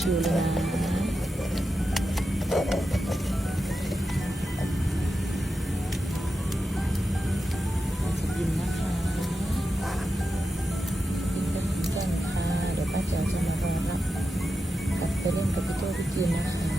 ชิวๆเลยนะเราจะกินนะคะกินไปถึงแจ้งค่ะ เดี๋ยวป้าแจ๋วจะมารอรับกลับไปเล่นกับพี่โจ้พี่กินนะคะ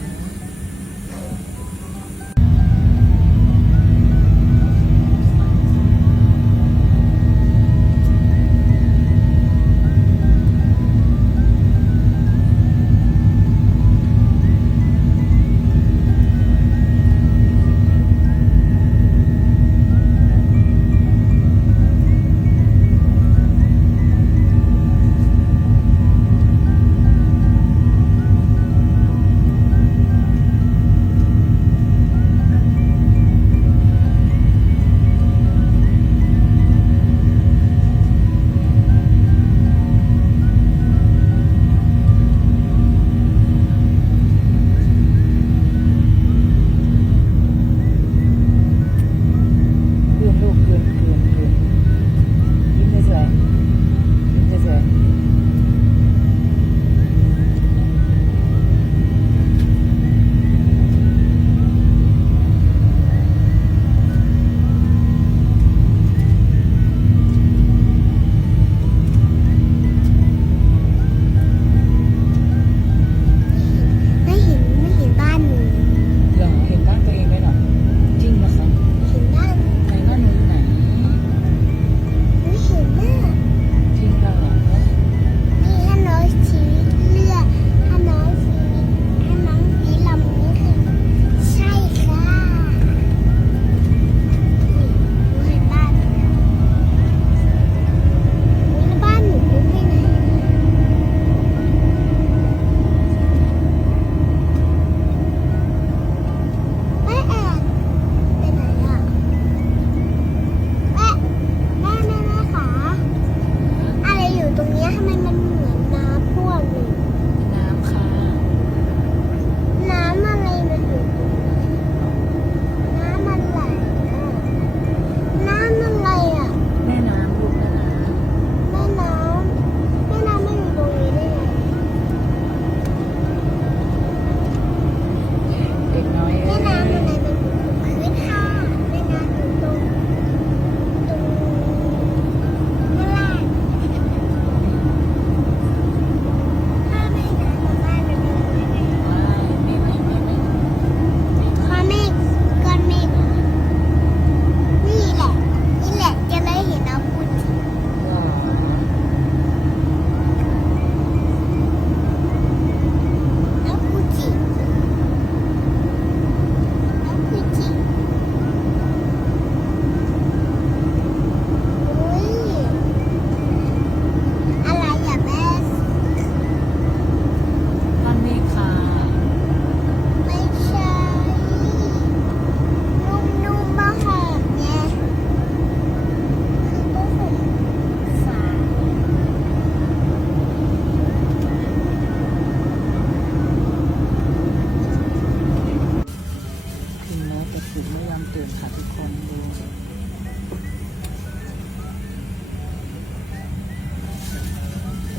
ค่ะทุกคนดูถึ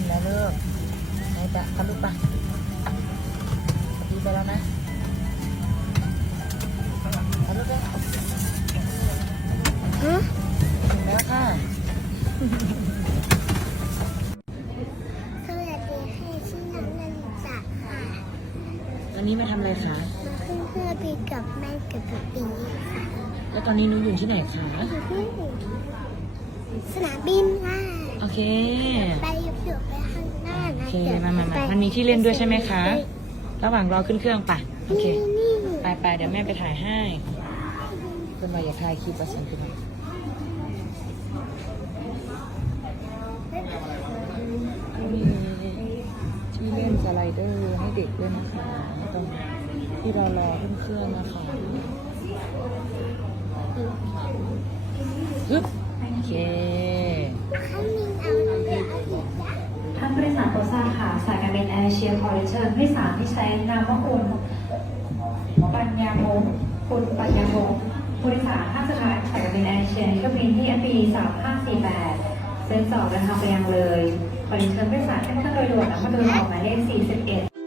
งแล้วเลิกไหนปะทำลูกปะดีไปแล้วนะเอาลูกเลยฮะถึงแล้วค่ะสวัสดีค่ะชื่อน้องนันจักค่ะวันนี้มาทำอะไรคะ มาขึ้นเพื่อไปกับแม่กับพี่ปีค่ะ แล้วตอนนี้หนูอยู่ที่ไหนคะอยู่ที่สนามบินค่ะ โอเค ไปอยู่ไปข้างหน้าโอนะเคดี๋ยวมามามาไปมันมีที่เล่นด้วยใช่ไหมคะ ระหว่างรอขึ้นเครื่องปะโอเคนี่ไปไปเดี๋ยวแม่ไปถ่ายให้เป็นว่าอยากถ่ายคลิปประสันขึ้นมามีที่เล่นสไลเดอร์ให้เด็กด้วยนะคะตรงที่เรารอขึ้นเครื่องนะคะ ฮึบโอเคท่านผู้โดยสารโปรดทราค่ะสายการบินแอร์เชียขอเรียนเชิญผู้สารที่ใช้นามว่าคุณปัญญาพงศ์คุณปัญญาพงศ์ผู้โดยสารท่าสุดท้ายสายการบินแอร์เชียในเที่ยวบินที่ FB 3548เส้นสอบเดินทางไปยังเลยขอเรียนเชิญผู้โดยสารที่ต้องโดยด่วนนำมาโดยออกหมายเลข41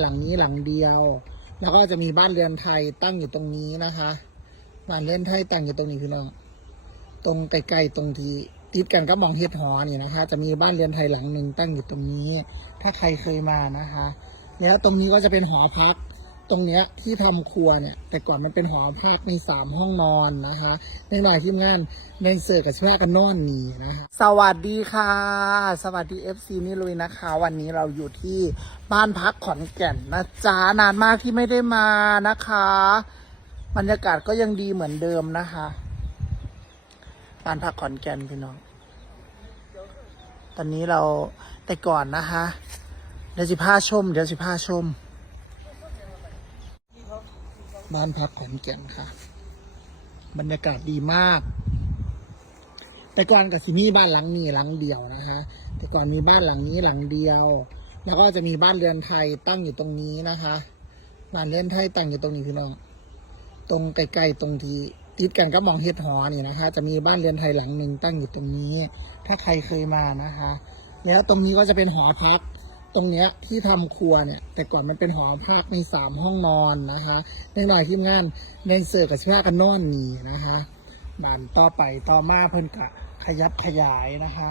หลังนี้หลังเดียว แล้วก็จะมีบ้านเรือนไทยตั้งอยู่ตรงนี้นะคะบ้านเรือนไทยตั้งอยู่ตรงนี้พี่น้องตรงใกล้ๆตรงที่ติดกันก็มองเฮ็ดหอนี่นะคะ จะมีบ้านเรือนไทยหลังหนึ่งตั้งอยู่ตรงนี้ ถ้าใครเคยมานะคะ แล้วตรงนี้ก็จะเป็นหอพัก ตรงเนี้ยที่ทำครัวเนี่ย แต่ก่อนมันเป็นหอพักมีสามห้องนอนนะคะในหน่อยทีมงานเนเสิร์กับช่ากันนอนนี่นะคะสวัสดีค่ะ สวัสดี FC นี่ลุยนะคะ วันนี้เราอยู่ที่บ้านพักขอนแก่นนะจ๊ะนานมากที่ไม่ได้มานะคะบรรยากาศก็ยังดีเหมือนเดิมนะคะบ้านพักขอนแก่นพี่น้องตอนนี้เราแต่ก่อนนะคะเดี๋ยวสิพาชม เดี๋ยวสิพาชม บ้านพักขอนแก่นค่ะ บรรยากาศดีมาก แต่ก่อนกับสิมีบ้านหลังนี้หลังเดียวนะคะ แต่ก่อนมีบ้านหลังนี้หลังเดียว แล้วก็จะมีบ้านเรือนไทยตั้งอยู่ตรงนี้นะคะบ้านเรือนไทยตั้งอยู่ตรงนี้พี่น้อง ตรงใกล้ๆตรงที่ติดกันก็มองเฮ็ดหอนี่นะคะ จะมีบ้านเรือนไทยหลังหนึ่งตั้งอยู่ตรงนี้ ถ้าใครเคยมานะคะ แล้วตรงนี้ก็จะเป็นหอพัก ตรงเนี้ยที่ทำครัวเนี่ย แต่ก่อนมันเป็นหอพักมีสามห้องนอนนะคะในหน่อยทีมงานในเสิร์ฟกับเช่ากันนอนนี่นะคะบานต่อไปต่อมาเพิ่นกะขยับขยายนะคะ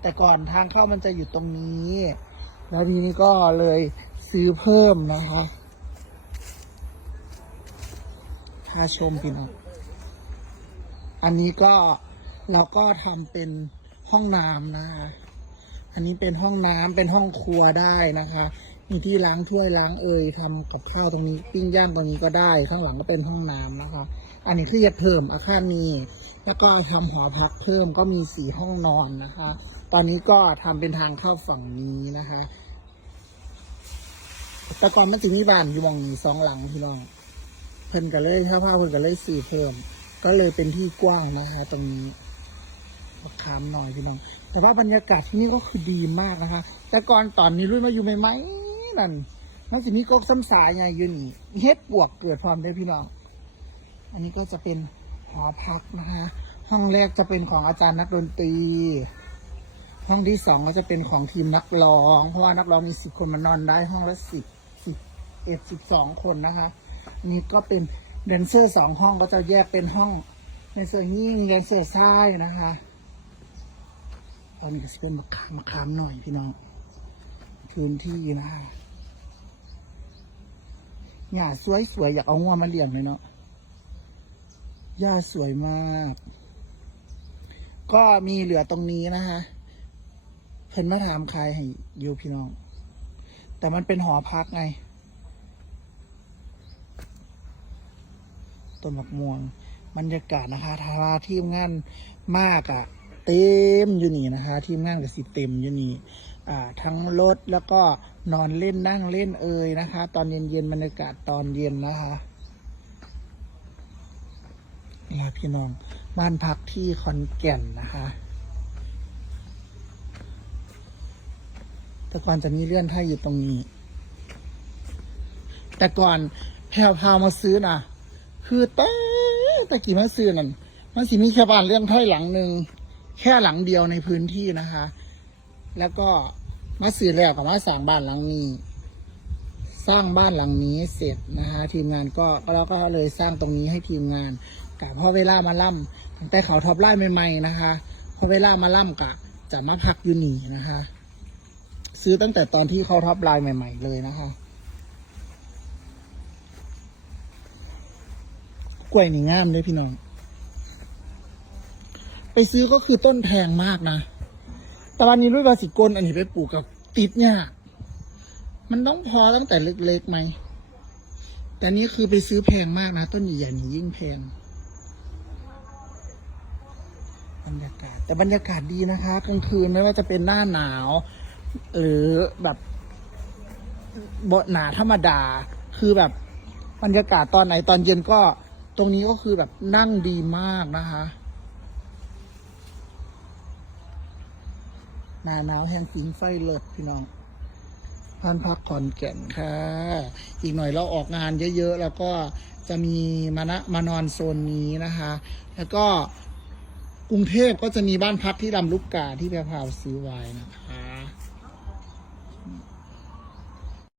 แต่ก่อนทางเข้ามันจะอยู่ตรงนี้ แล้วทีนี้ก็เลยซื้อเพิ่มนะคะพาชมพี่น้องอันนี้ก็เราก็ทำเป็นห้องน้ำนะคะ อันนี้เป็นห้องน้ำเป็นห้องครัวได้นะคะ มีที่ล้างถ้วยล้างเอยทำกับข้าวตรงนี้ปิ้งย่างตรงนี้ก็ได้ ข้างหลังก็เป็นห้องน้ำนะคะ อันนี้คือจะเพิ่มอาคารมี แล้วก็ทำหอพักเพิ่มก็มีสี่ห้องนอนนะคะ ตอนนี้ก็ทำเป็นทางเข้าฝั่งนี้นะคะแต่ก่อนมันจะมีบ้านอยู่มองนี้สองหลังพี่น้อง เพิ่นก็เลยถ้าพาเพิ่นก็เลยสี่เพิ่ม ก็เลยเป็นที่กว้างนะคะ ตรงนี้ บักคามหน่อยพี่น้อง แต่ว่าบรรยากาศที่นี่ก็คือดีมากนะคะ แต่ก่อนตอนนี้รุ่นมาอยู่ใหม่ๆนั่นนั่นสิมีกกซ้ำสายไงยืนเฮ็ดปวกเกิดความได้พี่น้อง อันนี้ก็จะเป็นหอพักนะคะ ห้องแรกจะเป็นของอาจารย์นักดนตรี ห้องที่สองก็จะเป็นของทีมนักร้อง เพราะว่านักร้องมีสิบคนมานอนได้ห้องละสิบสิบเอ็ดสิบสองคนนะคะนนี่ก็เป็นแดนเซอร์สองห้องก็จะแยกเป็นห้องแดนเซอร์ยิ่งแดนเซอร์ซ้ายนะคะ อันนี้ก็จะเป็นมะขามมะขามหน่อยพี่น้องพื้นที่นะหญ้าสวยสวยๆอยากเอางัวมาเลี้ยงเลยเนาะหญ้าสวยมาก ก็มีเหลือตรงนี้นะคะเพิ่นมาถามใครให้อยู่พี่น้อง แต่มันเป็นหอพักไงต้นมะม่วงบรรยากาศนะคะทาราทีมงานมากอะ่ะ เต็มอยู่นี่นะคะ ทีมงานกับสิเต็มอยู่นี่อ่าทั้งรถแล้วก็นอนเล่นนั่งเล่นเอ่ยนะคะ ตอนเย็นๆบรรยากาศตอนเย็นนะคะนี่ล่ะพี่น้องบ้านพักที่ขอนแก่นนะคะ แต่ก่อนจะมีเลื่อนไทยอยู่ตรงนี้ แต่ก่อนแพรวพามาซื้อนะคือแต่แต่กี่มาซื้อนั่นมันสิมีแค่บ้านเลื่อนไทยหลังหนึ่ง แค่หลังเดียวในพื้นที่นะคะ แล้วก็มาซื้อแล้วกับมาสร้างบ้านหลังนี้ สร้างบ้านหลังนี้เสร็จนะคะทีมงานก็เราก็เลยสร้างตรงนี้ให้ทีมงานกะพอเวลามาล่ำตั้งแต่เขาท็อปไล่ใหม่ๆนะคะพอเวลามาล่ำกะจะมาพักอยู่นี่นะคะ ซื้อตั้งแต่ตอนที่เขาท็อปไลน์ใหม่ ๆ เลยนะคะกล้วยนี่งามเลยพี่น้อง ไปซื้อก็คือต้นแพงมากนะ แต่วันนี้รุ่ยบาสิกลอันนี้ไปปลูกกับติดเนี่ย มันต้องพอตั้งแต่เล็กๆไหม แต่นี่คือไปซื้อแพงมากนะ ต้นใหญ่ๆนี่ยิ่งแพง บรรยากาศ แต่บรรยากาศดีนะคะกลางคืนไม่ว่าจะเป็นหน้าหนาว หรือแบบบหนาธรรมดา คือแบบบรรยากาศตอนไหนตอนเย็นก็ตรงนี้ก็คือแบบนั่งดีมากนะคะ หนาหนาวแห้งสิงไฟเลิศพี่น้องท่านพักขอนแก่นค่ะ อีกหน่อยเราออกงานเยอะๆ แล้วก็จะมีมานะมานอนโซนนี้นะคะ แล้วก็กรุงเทพก็จะมีบ้านพักที่ลำลูกกาที่แพรพราวซื้อไว้นะคะ